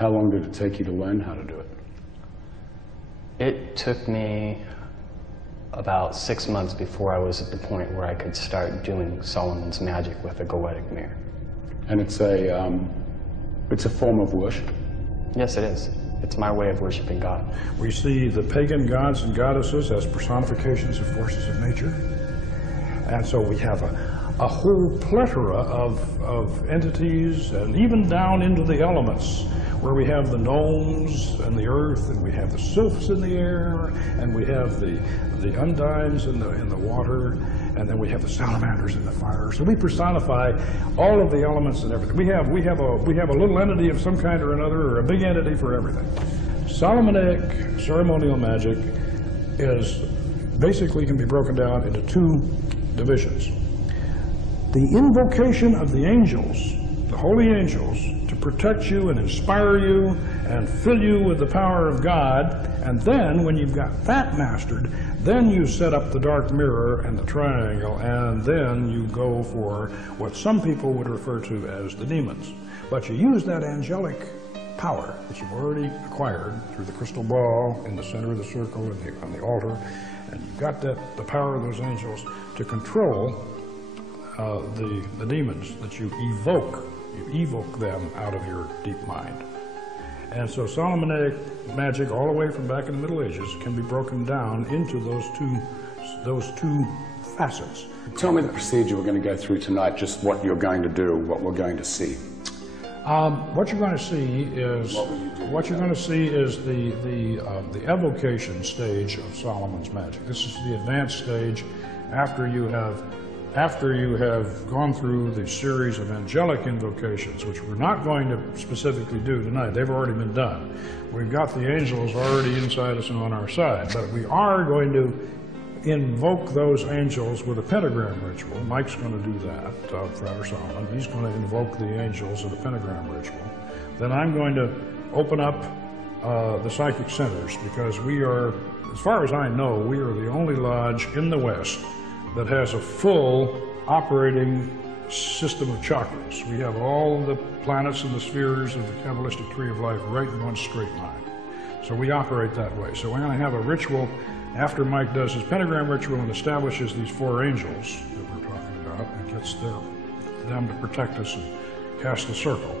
How long did it take you to learn how to do it? It took me about 6 months before I was at the point where I could start doing Solomon's magic with a goetic mirror. And it's a form of worship? Yes, it is. It's my way of worshiping God. We see the pagan gods and goddesses as personifications of forces of nature. And so we have a whole plethora of entities, and even down into the elements, where we have the gnomes and the earth, and we have the sylphs in the air, and we have the undines in the water, and then we have the salamanders in the fire. So we personify all of the elements and everything. We have a little entity of some kind or another, or a big entity for everything. Solomonic ceremonial magic is basically can be broken down into two divisions. The invocation of the angels, the holy angels, to protect you and inspire you and fill you with the power of God, and then when you've got that mastered, then you set up the dark mirror and the triangle, and then you go for what some people would refer to as the demons. But you use that angelic power that you've already acquired through the crystal ball in the center of the circle and on the altar, and you've got the power of those angels to control the demons that you evoke. You evoke them out of your deep mind. And so Solomonic magic, all the way from back in the Middle Ages, can be broken down into those two facets. Tell me the procedure we're going to go through tonight, just what you're going to do, what we're going to see. What you're going to see is the evocation stage of Solomon's magic. This is the advanced stage after you have gone through the series of angelic invocations, which we're not going to specifically do tonight. They've already been done. We've got the angels already inside us and on our side, but we are going to invoke those angels with a pentagram ritual. Mike's going to do that, Frater Solomon. He's going to invoke the angels in a pentagram ritual. Then I'm going to open up the psychic centers, because we are, as far as I know, we are the only lodge in the West that has a full operating system of chakras. We have all the planets and the spheres of the Kabbalistic tree of life right in one straight line. So we operate that way. So we're going to have a ritual after Mike does his pentagram ritual and establishes these four angels that we're talking about and gets them to protect us and cast the circle.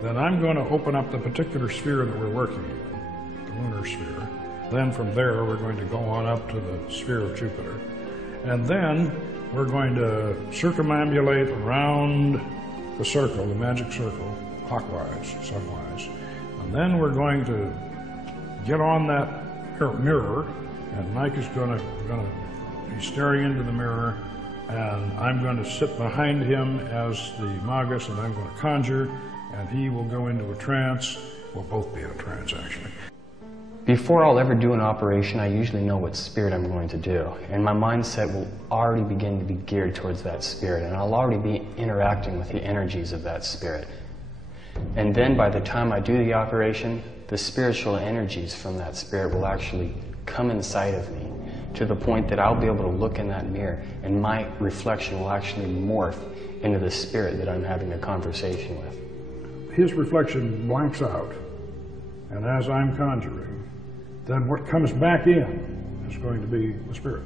Then I'm going to open up the particular sphere that we're working in, the lunar sphere. Then from there we're going to go on up to the sphere of Jupiter. And then we're going to circumambulate around the circle, the magic circle, clockwise, sunwise. And then we're going to get on that mirror, and Mike is going to be staring into the mirror, and I'm going to sit behind him as the Magus, and I'm going to conjure, and he will go into a trance. We'll both be in a trance, actually. Before I'll ever do an operation, I usually know what spirit I'm going to do, and my mindset will already begin to be geared towards that spirit, and I'll already be interacting with the energies of that spirit. And then by the time I do the operation, the spiritual energies from that spirit will actually come inside of me, to the point that I'll be able to look in that mirror, and my reflection will actually morph into the spirit that I'm having a conversation with. His reflection blanks out, and as I'm conjuring, then what comes back in is going to be the spirit.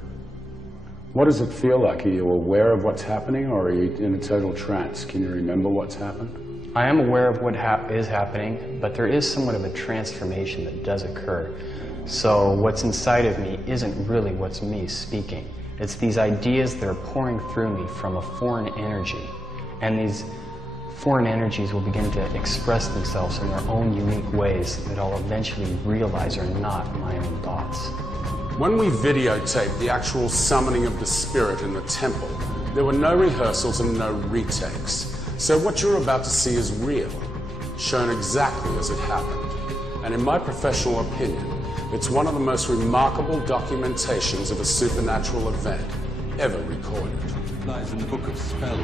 What does it feel like? Are you aware of what's happening, or are you in a total trance? Can you remember what's happened? I am aware of what is happening, but there is somewhat of a transformation that does occur. So what's inside of me isn't really what's me speaking. It's these ideas that are pouring through me from a foreign energy, and these foreign energies will begin to express themselves in their own unique ways that I'll eventually realize are not my own thoughts. When we videotaped the actual summoning of the spirit in the temple, there were no rehearsals and no retakes. So what you're about to see is real, shown exactly as it happened. And in my professional opinion, it's one of the most remarkable documentations of a supernatural event ever recorded. Lies in the Book of Spells.